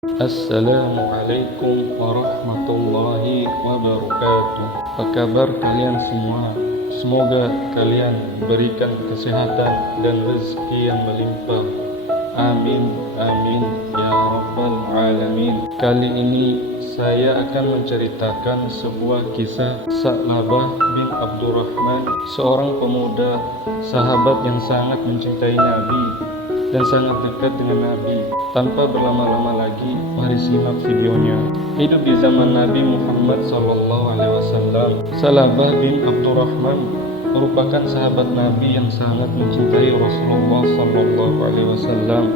Assalamualaikum warahmatullahi wabarakatuh. Apa kabar kalian semua? Semoga kalian diberikan kesehatan dan rezeki yang melimpah. Amin, amin, ya rabbal alamin. Kali ini saya akan menceritakan sebuah kisah Sa'labah bin Abdurrahman, seorang pemuda, sahabat yang sangat mencintai Nabi dan sangat dekat dengan Nabi. Tanpa berlama-lama lagi, mari simak videonya. Hidup di zaman Nabi Muhammad SAW, Sa'labah bin Abdurrahman merupakan sahabat Nabi yang sangat mencintai Rasulullah SAW.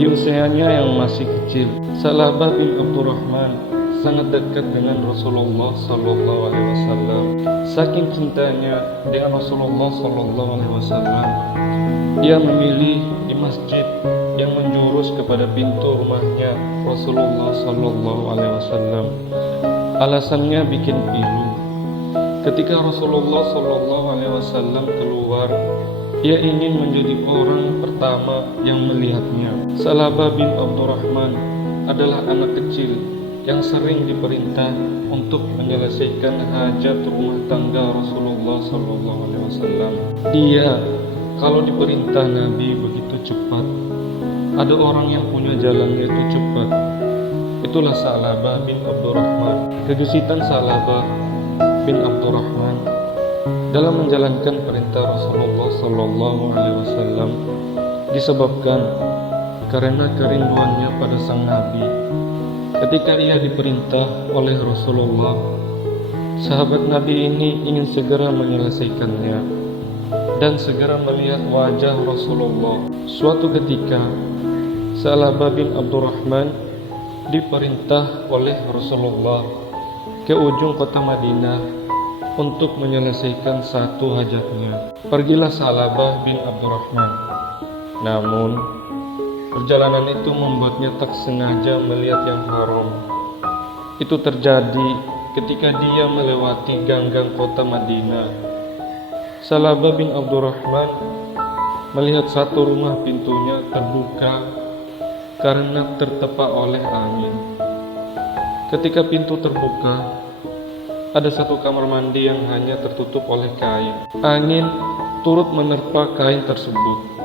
Di usianya yang masih kecil, Sa'labah bin Abdurrahman sangat dekat dengan Rasulullah SAW. Saking cintanya dengan Rasulullah SAW, dia memilih di masjid yang menjurus kepada pintu rumahnya Rasulullah SAW. Alasannya bikin pilu. Ketika Rasulullah SAW keluar, ia ingin menjadi orang pertama yang melihatnya. Sa'labah bin Abdurrahman adalah anak kecil yang sering diperintah untuk menyelesaikan hajat rumah tangga Rasulullah SAW. Dia kalau diperintah Nabi begitu cepat. Ada orang yang punya jalannya itu cepat. Itulah Sa'labah bin Abdurrahman. Kegesitan Sa'labah bin Abdurrahman dalam menjalankan perintah Rasulullah SAW disebabkan karena kerinduannya pada sang Nabi. Ketika ia diperintah oleh Rasulullah, sahabat Nabi ini ingin segera menyelesaikannya dan segera melihat wajah Rasulullah. Suatu ketika, Sa'labah bin Abdurrahman diperintah oleh Rasulullah ke ujung kota Madinah untuk menyelesaikan satu hajatnya. Pergilah Sa'labah bin Abdurrahman. Namun, perjalanan itu membuatnya tak sengaja melihat yang haram. Itu terjadi ketika dia melewati gang-gang kota Madinah. Sa'labah bin Abdurrahman melihat satu rumah pintunya terbuka karena tertepak oleh angin. Ketika pintu terbuka, ada satu kamar mandi yang hanya tertutup oleh kain. Angin turut menerpa kain tersebut.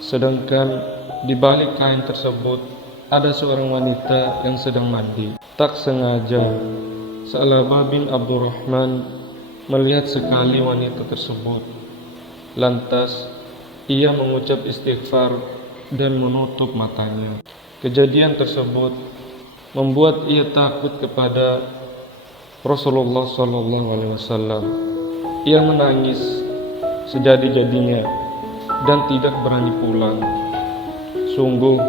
Sedangkan di balik kain tersebut ada seorang wanita yang sedang mandi. Tak sengaja, Sa'labah bin Abdurrahman melihat sekali wanita tersebut. Lantas, ia mengucap istighfar dan menutup matanya. Kejadian tersebut membuat ia takut kepada Rasulullah SAW. Ia menangis sejadi-jadinya dan tidak berani pulang. Sungguh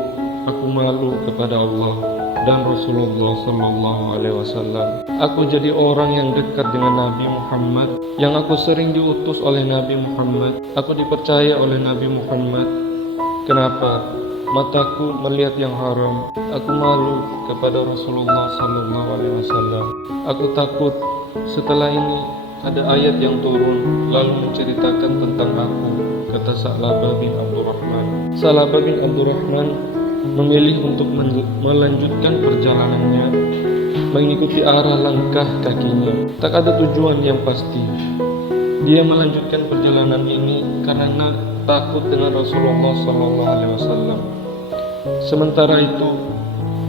aku malu kepada Allah dan Rasulullah SAW. Aku jadi orang yang dekat dengan Nabi Muhammad, yang aku sering diutus oleh Nabi Muhammad. Aku dipercaya oleh Nabi Muhammad. Kenapa mataku melihat yang haram? Aku malu kepada Rasulullah SAW. Aku takut setelah ini ada ayat yang turun lalu menceritakan tentang aku, kata Sa'labah bin Abdurrahman. Sa'labah bin Abdurrahman memilih untuk melanjutkan perjalanannya, mengikuti arah langkah kakinya. Tak ada tujuan yang pasti. Dia melanjutkan perjalanan ini karena takut dengan Rasulullah SAW. Sementara itu,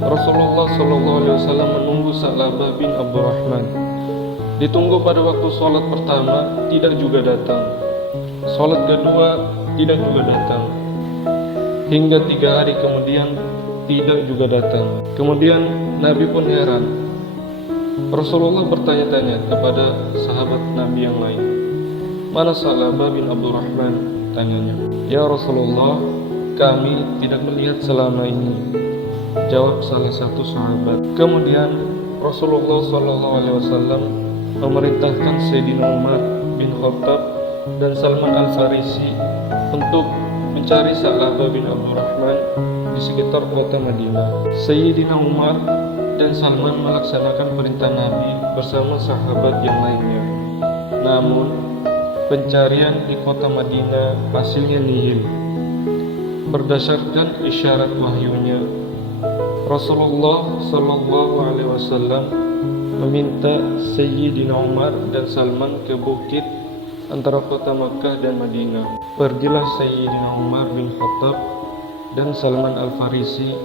Rasulullah SAW menunggu Sa'labah bin Abdurrahman. Ditunggu pada waktu sholat pertama, tidak juga datang. Sholat kedua, tidak juga datang. Hingga 3 hari kemudian, tidak juga datang. Kemudian Nabi pun heran. Rasulullah bertanya-tanya kepada sahabat Nabi yang lain. Mana Sa'labah bin Abdurrahman? Tanyanya. Ya Rasulullah, kami tidak melihat selama ini, jawab salah satu sahabat. Kemudian Rasulullah SAW memerintahkan Sayyidina Umar bin Khattab dan Salman Al-Farisi untuk mencari Sa'labah bin Abdurrahman di sekitar kota Madinah. Sayyidina Umar dan Salman melaksanakan perintah Nabi bersama sahabat yang lainnya. Namun, pencarian di kota Madinah hasilnya nihil. Berdasarkan isyarat wahyunya, Rasulullah Sallallahu Alaihi Wasallam meminta Sayyidina Umar dan Salman ke bukit antara kota Makkah dan Madinah. Pergilah Sayyidina Umar bin Khattab dan Salman Al-Farisi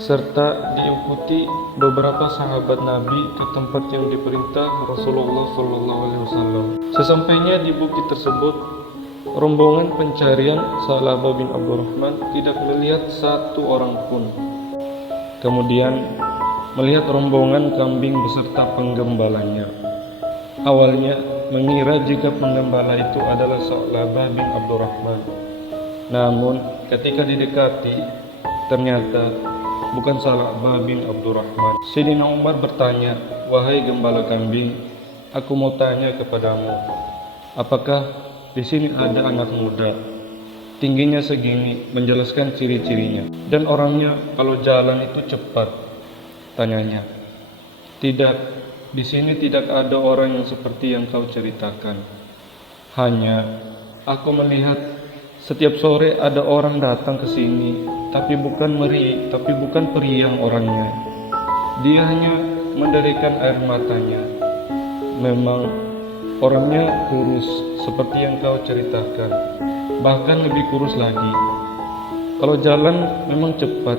serta diikuti beberapa sahabat Nabi ke tempat yang diperintah Rasulullah Sallallahu Alaihi Wasallam. Sesampainya di bukit tersebut, rombongan pencarian Sa'labah bin Abdurrahman tidak melihat satu orang pun. Kemudian melihat rombongan kambing beserta penggembalanya. Awalnya mengira jika penggembala itu adalah Sa'labah bin Abdurrahman. Namun ketika didekati, ternyata bukan Sa'labah bin Abdurrahman. Sayyidina Umar bertanya, "Wahai gembala kambing, aku mau tanya kepadamu, apakah di sini ada anak muda, tingginya segini, menjelaskan ciri-cirinya, dan orangnya kalau jalan itu cepat?" Tanyanya. "Tidak, di sini tidak ada orang yang seperti yang kau ceritakan. Hanya aku melihat setiap sore ada orang datang ke sini, tapi bukan periang orangnya. Dia hanya menderikan air matanya. Memang orangnya kurus seperti yang kau ceritakan, bahkan lebih kurus lagi. Kalau jalan memang cepat,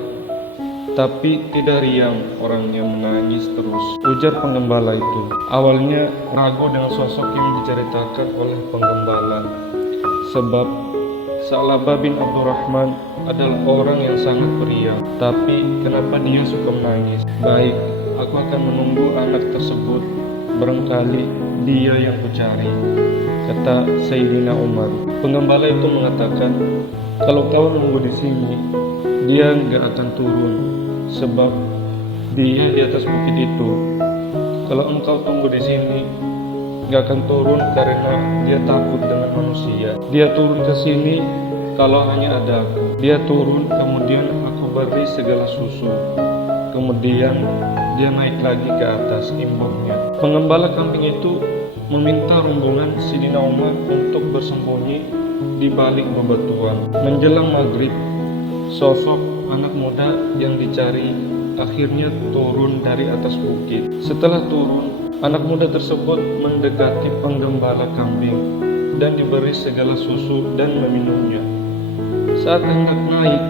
tapi tidak riang, orangnya menangis terus," ujar penggembala itu. Awalnya ragu dengan sosok yang diceritakan oleh penggembala, sebab Sa'labah bin Abdurrahman adalah orang yang sangat periang. Tapi kenapa dia suka menangis? "Baik, aku akan menunggu anak tersebut. Barangkali dia yang kucari," kata Sayyidina Umar. Penggembala itu mengatakan, "Kalau kau nunggu di sini, dia nggak akan turun, sebab dia di atas bukit itu. Kalau engkau tunggu di sini, nggak akan turun karena dia takut dengan manusia. Dia turun ke sini kalau hanya ada aku. Dia turun, kemudian aku beri segala susu. Kemudian dia naik lagi ke atas," imbuhnya. Penggembala kambing itu meminta rombongan Sayyidina Umar untuk bersembunyi di balik bebatuan. Menjelang maghrib, sosok anak muda yang dicari akhirnya turun dari atas bukit. Setelah turun, anak muda tersebut mendekati penggembala kambing dan diberi segala susu dan meminumnya. Saat hendak naik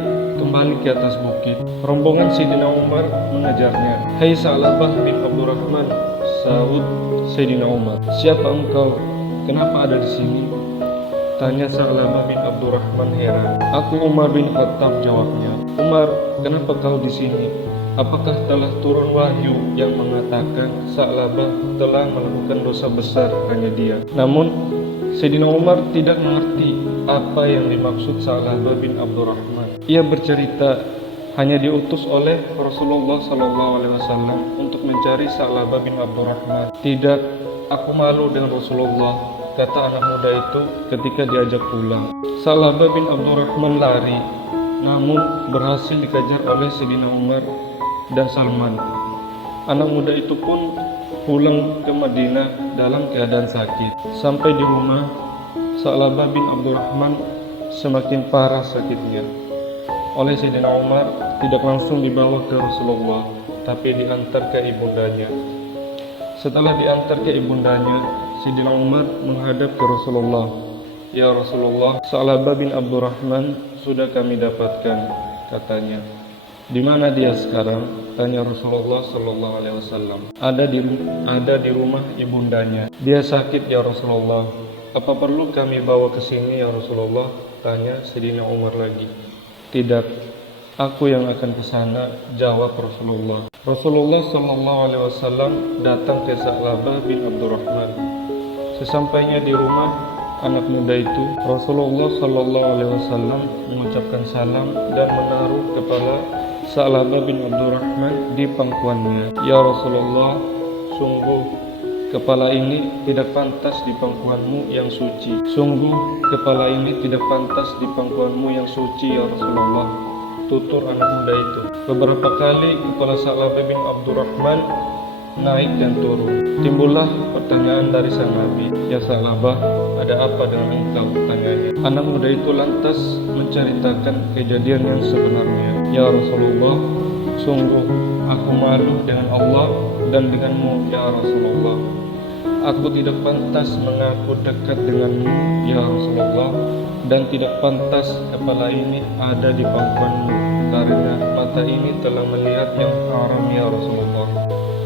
kembali ke atas bukit, rombongan Sayyidina Umar mengejarnya. "Hai Sa'labah bin Abdurrahman," sahut Sayyidina Umar. "Siapa engkau? Kenapa ada di sini?" tanya Sa'labah bin Abdurrahman heran. "Aku Umar bin Khattab," jawabnya. "Umar, kenapa kau di sini? Apakah telah turun wahyu yang mengatakan Sa'labah telah melakukan dosa besar?" hanya dia. Namun Sayyidina Umar tidak mengerti apa yang dimaksud Sa'labah bin Abdurrahman. Ia bercerita hanya diutus oleh Rasulullah Sallallahu Alaihi Wasallam untuk mencari Sa'labah bin Abdurrahman. "Tidak, aku malu dengan Rasulullah," kata anak muda itu ketika diajak pulang. Sa'labah bin Abdurrahman lari, namun berhasil dikejar oleh Sayyidina Umar dan Salman. Anak muda itu pun pulang ke Madinah dalam keadaan sakit. Sampai di rumah, Sa'labah bin Abdurrahman semakin parah sakitnya. Oleh Sayyidina Umar tidak langsung dibawa ke Rasulullah, tapi diantar ke ibundanya. Setelah diantar ke ibundanya, Sayyidina Umar menghadap ke Rasulullah. "Ya Rasulullah, Sa'labah bin Abdurrahman sudah kami dapatkan," katanya. "Di mana dia sekarang?" tanya Rasulullah Sallallahu Alaihi Wasallam. Ada di rumah ibundanya. "Dia sakit ya Rasulullah. Apa perlu kami bawa ke sini ya Rasulullah?" tanya Sayyidina Umar lagi. "Tidak, aku yang akan ke sana," jawab Rasulullah. Rasulullah Sallallahu Alaihi Wasallam datang ke Sa'labah bin Abdurrahman. Sesampainya di rumah anak muda itu, Rasulullah Sallallahu Alaihi Wasallam mengucapkan salam dan menaruh kepala Sa'labah bin Abdurrahman di pangkuannya. "Ya Rasulullah, sungguh kepala ini tidak pantas di pangkuanmu yang suci. Sungguh kepala ini tidak pantas di pangkuanmu yang suci ya Rasulullah," tutur anak muda itu. Beberapa kali kepala Sa'labah bin Abdurrahman naik dan turun. Timbullah pertanyaan dari sang Nabi, "Ya Sa'labah, ada apa dengan engkau?" tanyanya. Anak muda itu lantas menceritakan kejadian yang sebenarnya. "Ya Rasulullah, Sungguh, aku malu dengan Allah dan denganmu, ya Rasulullah. Aku tidak pantas mengaku dekat denganmu, ya Rasulullah, dan tidak pantas kepala ini ada di pangkuanmu, karena mata ini telah melihat yang haram, ya Rasulullah.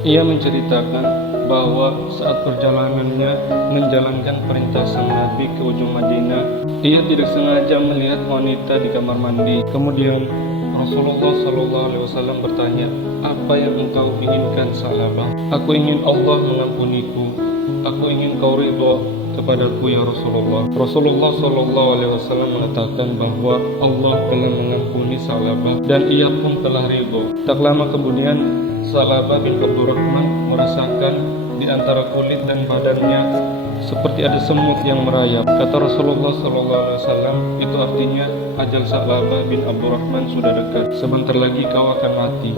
Ia menceritakan bahwa saat perjalanannya menjalankan perintah sang Nabi ke ujung Madinah, ia tidak sengaja melihat wanita di kamar mandi. Kemudian Rasulullah SAW bertanya, "Apa yang engkau inginkan, Salabah?" "Aku ingin Allah mengampuniku. Aku ingin kau ridho kepadaku, ya Rasulullah." Rasulullah SAW mengatakan bahwa Allah telah mengampuni Salabah dan ia pun telah ridho. Tak lama kemudian Salabah bin Abdurrahman merasakan di antara kulit dan badannya seperti ada semut yang merayap. Kata Rasulullah SAW, itu artinya ajal Salabah bin Abdurrahman sudah dekat. Sebentar lagi kau akan mati,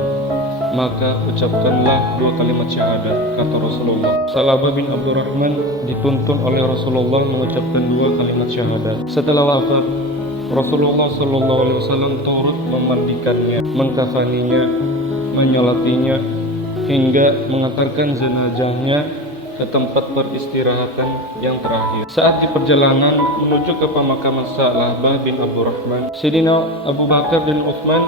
maka ucapkanlah 2 kalimat syahadat, kata Rasulullah. Salabah bin Abdurrahman dituntun oleh Rasulullah mengucapkan 2 kalimat syahadat. Setelah wafat, Rasulullah SAW turut memandikannya, mengkafaninya, menyolatinya, hingga mengantarkan jenazahnya ke tempat peristirahatan yang terakhir. Saat di perjalanan menuju ke pemakaman Salabah bin Abdurrahman, Sayyidina Abu Bakar dan Utsman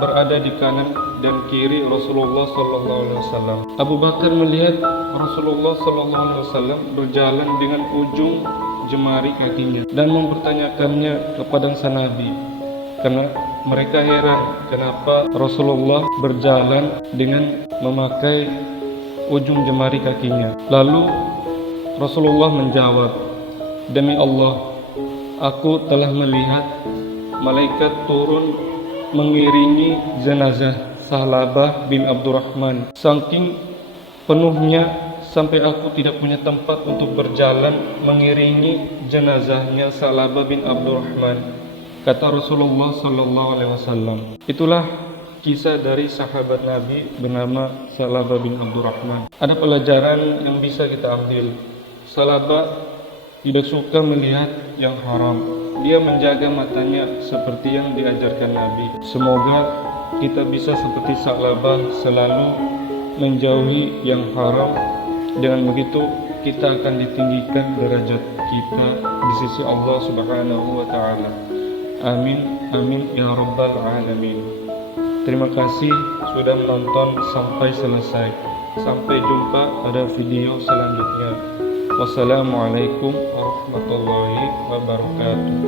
berada di kanan dan kiri Rasulullah SAW. Abu Bakar melihat Rasulullah SAW berjalan dengan ujung jemari kakinya dan mempertanyakannya kepada sang Nabi, karena mereka heran kenapa Rasulullah berjalan dengan memakai ujung jemari kakinya. Lalu Rasulullah menjawab, "Demi Allah, aku telah melihat malaikat turun mengiringi jenazah Salabah bin Abdurrahman. Saking penuhnya sampai aku tidak punya tempat untuk berjalan mengiringi jenazahnya Salabah bin Abdurrahman," kata Rasulullah SAW. Itulah kisah dari sahabat Nabi bernama Salabah bin Abdurrahman. Ada pelajaran yang bisa kita ambil. Salabah tidak suka melihat yang haram. Dia menjaga matanya seperti yang diajarkan Nabi. Semoga kita bisa seperti Salabah, selalu menjauhi yang haram. Dengan begitu kita akan ditinggikan derajat kita di sisi Allah Subhanahu wa Ta'ala. Amin, amin ya rabbal alamin. Terima kasih sudah menonton sampai selesai. Sampai jumpa pada video selanjutnya. Wassalamualaikum warahmatullahi wabarakatuh.